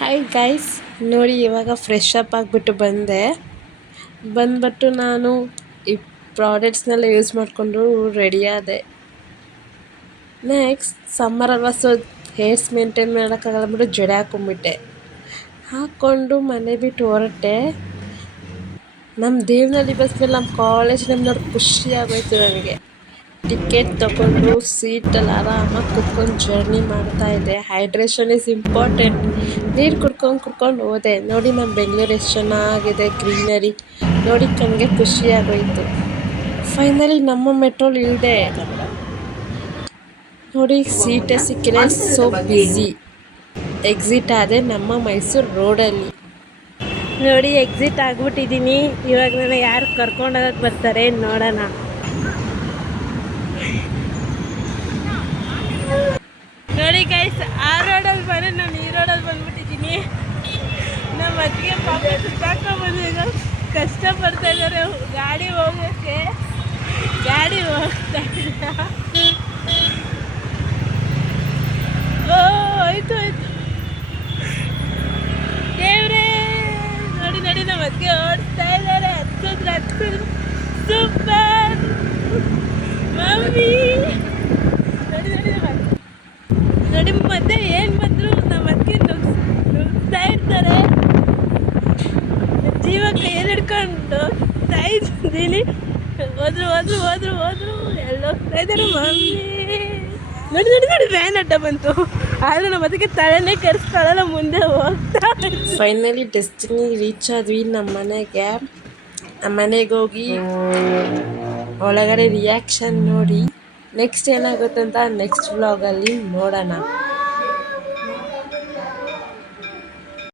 Hi guys, ನೋಡಿ ಇವಾಗ fresh up ಆಗಿಬಿಟ್ಟು ಬಂದ್ಬಿಟ್ಟು ನಾನು ಈ ಪ್ರಾಡಕ್ಟ್ಸ್ನೆಲ್ಲ ಯೂಸ್ ಮಾಡಿಕೊಂಡು ರೆಡಿ ಆದೆ. ನೆಕ್ಸ್ಟ್ ಸಮ್ಮರ್ ಅಲ್ವಾ, ಸೊ ಹೇರ್ಸ್ ಮೇಂಟೈನ್ ಮಾಡೋಕ್ಕಾಗಲ್ಲ ಅಂದ್ಬಿಟ್ಟು ಜಡೆ ಹಾಕ್ಕೊಂಡು ಮನೆ ಬಿಟ್ಟು ಹೊರಟೆ. ನಮ್ಮ ದೇವನಹಳ್ಳಿ ಬಸ್ ಮೇಲೆ ನಮ್ಮ ಕಾಲೇಜ್ ನೇಮ್ ನೋಡಿ ಖುಷಿ ಆಗೋಯ್ತು ನನಗೆ. ಟಿಕೆಟ್ ತೊಗೊಂಡು ಸೀಟಲ್ಲಿ ಆರಾಮಾಗಿ ಕುತ್ಕೊಂಡು ಜರ್ನಿ ಮಾಡ್ತಾಯಿದ್ದೆ. Hydration is important. ನೀರು ಕುಡ್ಕೊಂಡು ಹೋದೆ. ನೋಡಿ ನಮ್ಮ ಬೆಂಗಳೂರು ಎಷ್ಟು ಚೆನ್ನಾಗಿದೆ, ಗ್ರೀನರಿ ನೋಡಿ ಕಣ್ಣಿಗೆ ಖುಷಿಯಾಗೋಯಿತು. ಫೈನಲಿ ನಮ್ಮ ಮೆಟ್ರೋಲ್ ಇಳಿದೆ. ನೋಡಿ ಸೀಟೇ ಸಿಕ್ಕಿಲ್ಲ, ಸೋ ಬ್ಯುಸಿ. ಎಕ್ಸಿಟ್ ಆದೆ ನಮ್ಮ ಮೈಸೂರು ರೋಡಲ್ಲಿ. ನೋಡಿ ಎಕ್ಸಿಟ್ ಆಗಿಬಿಟ್ಟಿದ್ದೀನಿ. ಇವಾಗ ನನ್ನ ಯಾರು ಕರ್ಕೊಂಡೋಗಕ್ಕೆ ಬರ್ತಾರೆ ನೋಡೋಣ. ನೋಡಿ ಗೈಸ್, ಆ ರೋಡಲ್ಲಿ ಬಂದರೆ ನಾನು ಈ ರೋಡಲ್ಲಿ ಬಂದ್ಬಿಟ್ಟಿದ್ದೀನಿ. ನಮ್ಮ ಅತ್ತಿಗೆ ಪಾಪ ಸುತ್ತಾಕೊಂಡ್ಬಂದಿದ್ದ ಕಷ್ಟ ಪಡ್ತಾ ಇದ್ದಾರೆ. ಗಾಡಿ ಹೋಗೋಕ್ಕೆ ಗಾಡಿ ಹೋಗ್ತಾ ಇಲ್ಲ. ಆಯ್ತು ದೇವ್ರೇ, ನೋಡಿ ನಮ್ಮ ಅತ್ತಿಗೆ ಓಡಿಸ್ತಾ ಇದ್ದಾರೆ. ಹತ್ತಿದ್ರೆ ಸೂಪರ್ ಮಮ್ಮಿ. ನೋಡಿ ಮತ್ತೆ ಏನು ಬಂದರು ನಮ್ಮ ಅತ್ತಿಗೆ ನುಗ್ತಾ ಇರ್ತಾರೆ. ಜೀವ ಕೈಯಲ್ಲಿ ಹಿಡ್ಕೊಂಡು ಇದ್ದೀನಿ. ಹೋದ್ರು ಎಲ್ಲ ಹೋಗ್ತಾ ಇದ್ದಾರೆ ಮಮ್ಮಿ. ನೋಡಿ ವ್ಯಾನ್ ಅಡ್ಡ ಬಂತು. ಆದ್ರೆ ನಮ್ಮ ಅದಕ್ಕೆ ತಲೆನೇ ಕೆಡಿಸ್ಕೊಳ್ಳಲ್ಲ, ಮುಂದೆ ಹೋಗ್ತಾ. ಫೈನಲಿ ಡೆಸ್ಟಿನಿ ರೀಚ್ ಆದ್ವಿ. ನಮ್ಮ ಮನೆಗೆ ಹೋಗಿ ಒಳಗಡೆ ರಿಯಾಕ್ಷನ್ ನೋಡಿ ನೆಕ್ಸ್ಟ್ ಏನಾಗುತ್ತೆ ಅಂತ ನೆಕ್ಸ್ಟ್ ವ್ಲಾಗಲ್ಲಿ ನೋಡೋಣ.